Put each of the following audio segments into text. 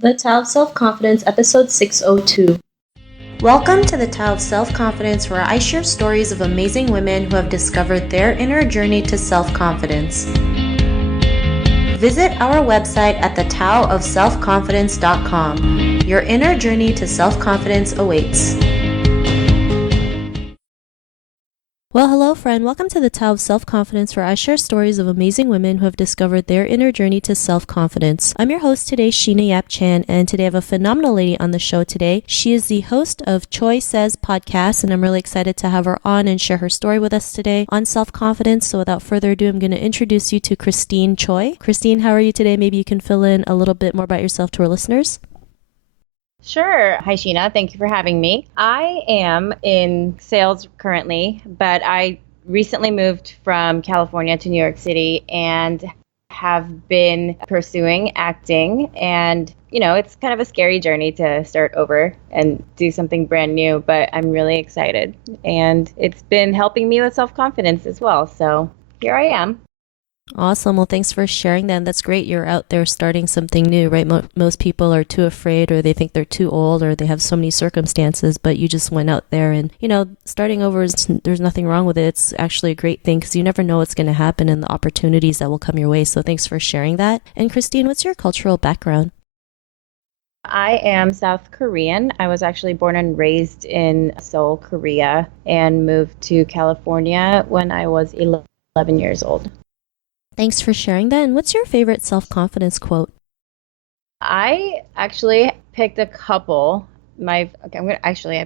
The Tao of Self-Confidence, episode 602. Welcome to the Tao of Self-Confidence, where I share stories of amazing women who have discovered their inner journey to self-confidence. Visit our website at thetaoofselfconfidence.com. Your inner journey to self-confidence awaits. Well, hello, friend. Welcome to the Tao of Self-Confidence, where I share stories of amazing women who have discovered their inner journey to self-confidence. I'm your host today, Sheena Yap Chan, and today I have a phenomenal lady on the show today. She is the host of Choi Says Podcast, and I'm really excited to have her on and share her story with us today on self-confidence. So without further ado, I'm going to introduce you to Christine Choi. Christine, how are you today? Maybe you can fill in a little bit more about yourself to our listeners. Sure. Hi, Sheena. Thank you for having me. I am in sales currently, but I recently moved from California to New York City and have been pursuing acting. And, it's kind of a scary journey to start over and do something brand new, but I'm really excited. And it's been helping me with self-confidence as well. So here I am. Awesome. Well, thanks for sharing that. And that's great. You're out there starting something new, right? Most people are too afraid, or they think they're too old, or they have so many circumstances, but you just went out there and, starting over, there's nothing wrong with it. It's actually a great thing because you never know what's going to happen and the opportunities that will come your way. So thanks for sharing that. And Christine, what's your cultural background? I am South Korean. I was actually born and raised in Seoul, Korea, and moved to California when I was 11 years old. Thanks for sharing that. And what's your favorite self-confidence quote? I actually picked a couple. I've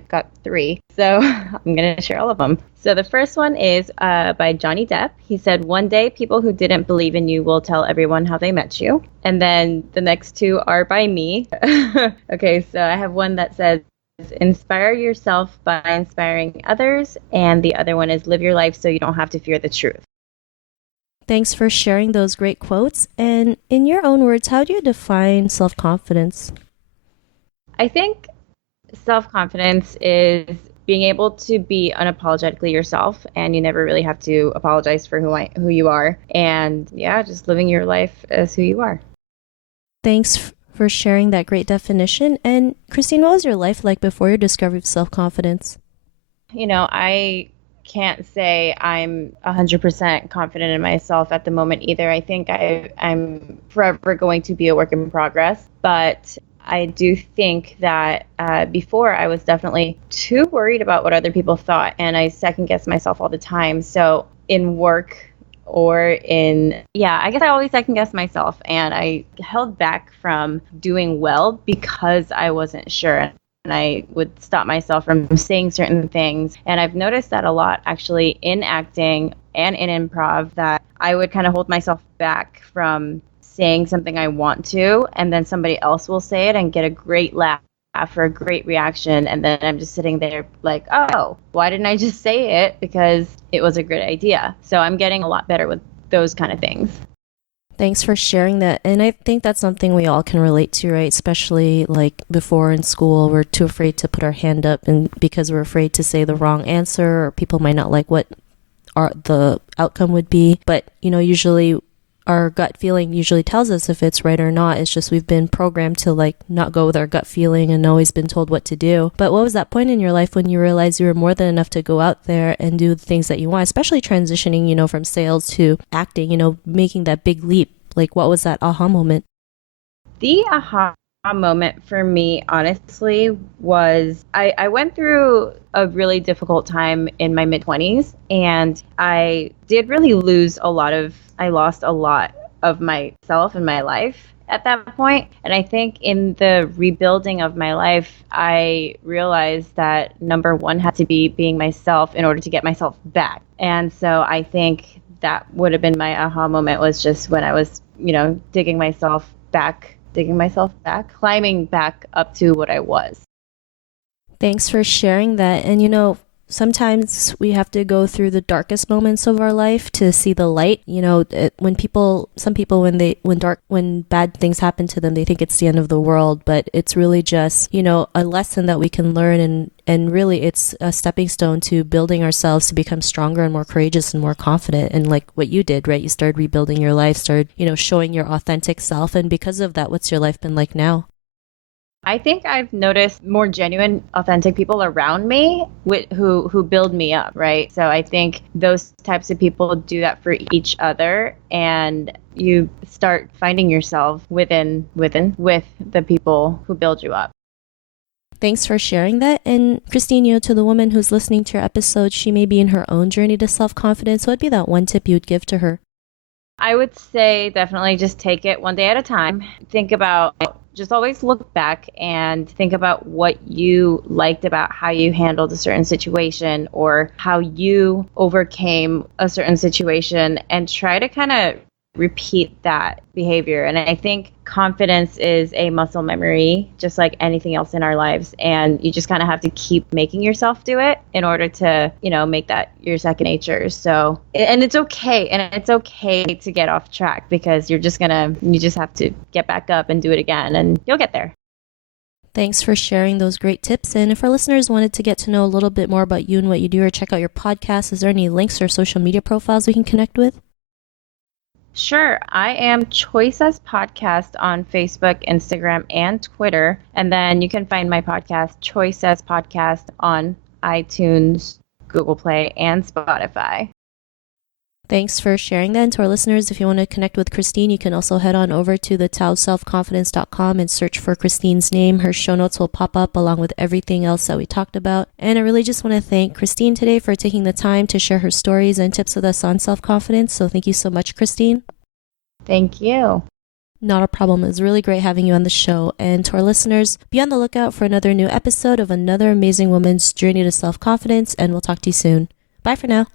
got three, so I'm going to share all of them. So the first one is by Johnny Depp. He said, "One day, people who didn't believe in you will tell everyone how they met you." And then the next two are by me. Okay, so I have one that says, "Inspire yourself by inspiring others." And the other one is, "Live your life so you don't have to fear the truth." Thanks for sharing those great quotes. And in your own words, how do you define self-confidence? I think self-confidence is being able to be unapologetically yourself, and you never really have to apologize for who you are. And just living your life as who you are. Thanks for sharing that great definition. And Christine, what was your life like before your discovery of self-confidence? I can't say I'm 100% confident in myself at the moment either. I think I'm forever going to be a work in progress, but I do think that before I was definitely too worried about what other people thought, and I second guessed myself all the time. So in work or I guess I always second guessed myself, and I held back from doing well because I wasn't sure. And I would stop myself from saying certain things. And I've noticed that a lot actually in acting and in improv, that I would kind of hold myself back from saying something I want to, and then somebody else will say it and get a great laugh or a great reaction. And then I'm just sitting there like, oh, why didn't I just say it? Because it was a great idea. So I'm getting a lot better with those kind of things. Thanks for sharing that. And I think that's something we all can relate to, right? Especially like before in school, we're too afraid to put our hand up, and because we're afraid to say the wrong answer, or people might not like what the outcome would be. But, usually our gut feeling usually tells us if it's right or not. It's just we've been programmed to not go with our gut feeling and always been told what to do. But what was that point in your life when you realized you were more than enough to go out there and do the things that you want, especially transitioning, from sales to acting, making that big leap? Like, what was that aha moment? The aha moment for me, honestly, was I went through a really difficult time in my mid-20s, and I did really I lost a lot of myself and my life at that point. And I think in the rebuilding of my life, I realized that number one had to be being myself in order to get myself back. And so I think that would have been my aha moment, was just when I was, digging myself back, climbing back up to what I was. Thanks for sharing that. And, sometimes we have to go through the darkest moments of our life to see the light. When bad things happen to them, they think it's the end of the world, but it's really just, a lesson that we can learn, and really it's a stepping stone to building ourselves to become stronger and more courageous and more confident. And like what you did, right? You started rebuilding your life, showing your authentic self. And because of that, what's your life been like now? I think I've noticed more genuine, authentic people around me who build me up, right? So I think those types of people do that for each other, and you start finding yourself with the people who build you up. Thanks for sharing that. And Christine, to the woman who's listening to your episode, she may be in her own journey to self-confidence. What would be that one tip you'd give to her? I would say definitely just take it one day at a time. Just always look back and think about what you liked about how you handled a certain situation or how you overcame a certain situation, and try to kind of repeat that behavior. And I think confidence is a muscle memory, just like anything else in our lives. And you just kind of have to keep making yourself do it in order to, make that your second nature. So, and it's okay. And it's okay to get off track, because you just have to get back up and do it again, and you'll get there. Thanks for sharing those great tips. And if our listeners wanted to get to know a little bit more about you and what you do, or check out your podcast, is there any links or social media profiles we can connect with? Sure. I am Choi Says Podcast on Facebook, Instagram, and Twitter. And then you can find my podcast, Choi Says Podcast, on iTunes, Google Play, and Spotify. Thanks for sharing that. And to our listeners, if you want to connect with Christine, you can also head on over to thetaoselfconfidence.com and search for Christine's name. Her show notes will pop up along with everything else that we talked about. And I really just want to thank Christine today for taking the time to share her stories and tips with us on self-confidence. So thank you so much, Christine. Thank you. Not a problem. It was really great having you on the show. And to our listeners, be on the lookout for another new episode of another amazing woman's journey to self-confidence. And we'll talk to you soon. Bye for now.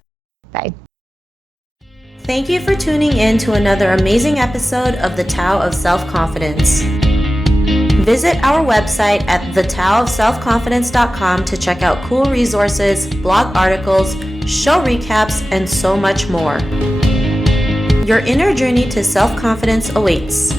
Bye. Thank you for tuning in to another amazing episode of The Tao of Self-Confidence. Visit our website at thetaoofselfconfidence.com to check out cool resources, blog articles, show recaps, and so much more. Your inner journey to self-confidence awaits.